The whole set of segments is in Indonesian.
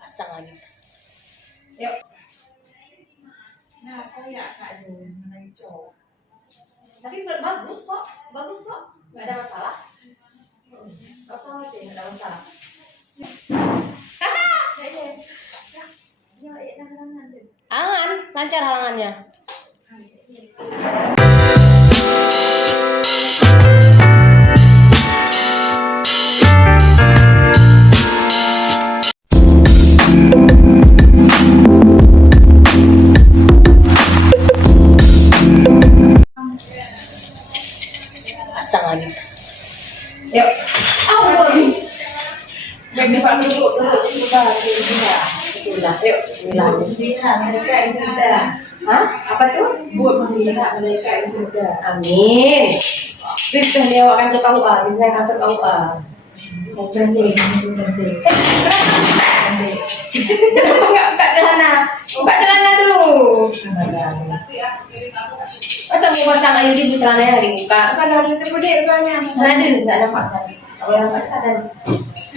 Pasang lagi. Yuk. Nah, kayak Kak Jun mencok. Tapi bagus kok, nggak ada masalah. Nggak usah ngerti, nggak ada masalah. Angan, lancar halangannya. Pasang lagi. Yuk. Bismillah. Yuk, bismillah. Menghina mereka yang tidak. Hah? Apa tuh? Buat menghina mereka yang tidak. Amin. Bisa dia akan ke KUA, bisa akan ke KUA. Penting, itu penting. Enggak buka celana. Buka celana dulu. Masa mau pasang air di celananya lagi buka? Kalau ada gede soalnya. Ada enggak ada pasang. Kalau yang pasang ada.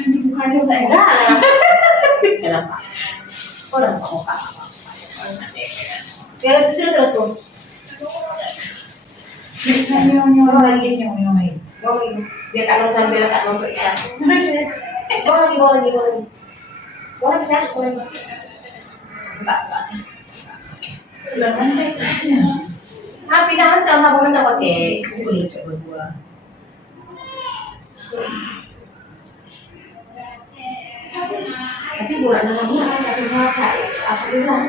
Bukan juga Enggak. Kenapa? Oh, nampak muka. Ya, itu terus tuh. Nyong lagi nyong. Bawa lagi. Biar tak sambil tak mau periksa. Bawa lagi. Bawa lagi sana, bawa lagi. Enggak sih. Jangan kayaknya. Pindahan sama apa mana pakai? Boleh coba dua. Tapi bukan lagi kan tapi pakai. Apa bilang?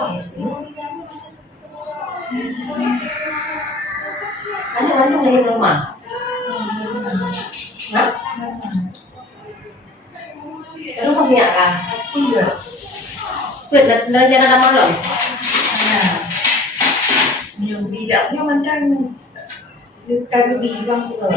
Oh, sih. Ada dari rumah. Hah? Lalu kau punya kan? Iya. Wait, rencana ada malam. Nah, nyong tidaknya macam kalau di bang pula.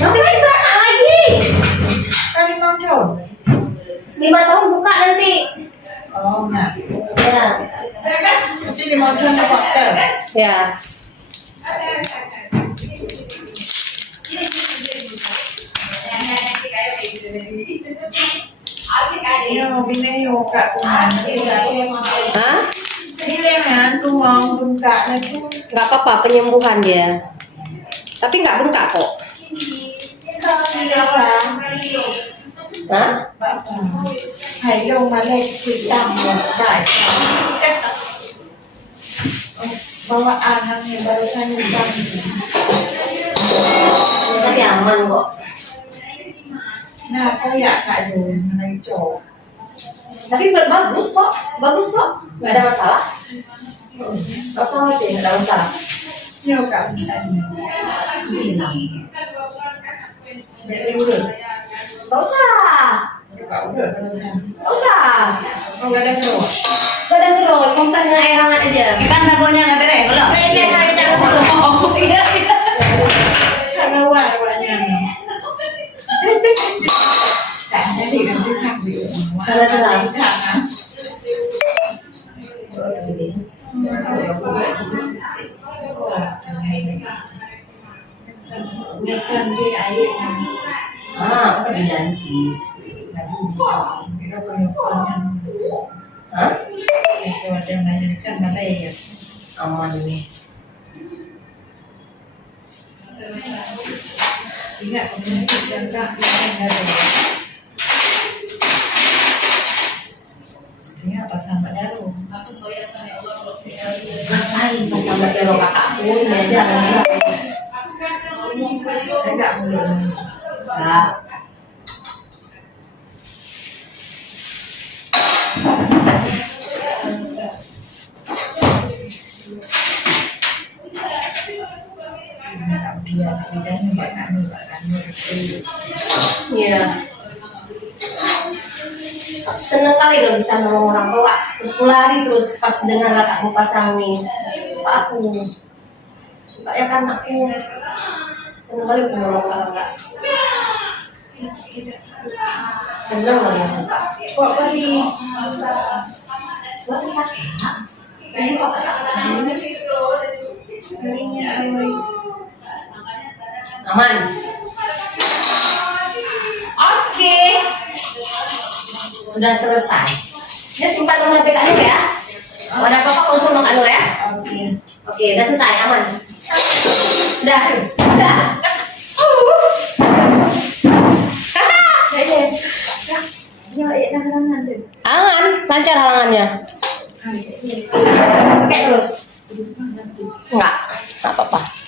Nanti lagi beranak lagi. Kali mau jauh. 5 tahun buka nanti. Oh, nah. Ya. Nanti di motor ada hotel. Ya. Yo, bina yo kak kuman. Hah? Jangan ku mau buka lagi. Nggak apa-apa penyembuhan dia. Tapi nggak bengkak kok. Hah? Hãy lông mà lên thì tăng một vài bawaan hangin barusan yung kami. Tapi aman kok. Nah, kaya Kak Jun mencok. Tapi bagus kok, nggak ada masalah. Nggak usah ngerti, nggak ada masalah. Yo Kak bilang. Jadi udah. Nggak usah, Kak udah kalau nggak usah. oh gak ada bro. Gak ada ngerok, kompresnya air hangat aja. Kan lagunya nggak beres kalau. Ini hari jangan ngomong. Iya. Karena warnanya. Tak jadi kan kita bilang. Salah salah. Nyekan di air. Ah, kebidan sih. Kira penyekoran. Hah? Kalau ada melahirkan mana ya? Aman nih. Ingat penyakit yang tak yang ada. Ingat apa sampai daru? Ngapain pas sama belok kakakku ini aja. Enggak belum. Enggak. Dia kita nggak ngerti. Iya. Seneng kali loh bisa nolong orang tua. Aku lari terus pas dengar kakakmu pasang nih. Suka ya kan aku seneng kali aku nolong kakak. Seneng kali aku. Kok beli? Buat kakak. Ini kok kakak. Belinya awal. Aman. Oke. Sudah selesai. Ya simpan nomor PK-nya ya. Kalau ada apa-apa konsul Mak Anur ya. Oke. Oke, udah selesai, aman. Udah. Saya ya halangan deh. Aman, lancar halangannya. Pakai terus. Enggak apa-apa.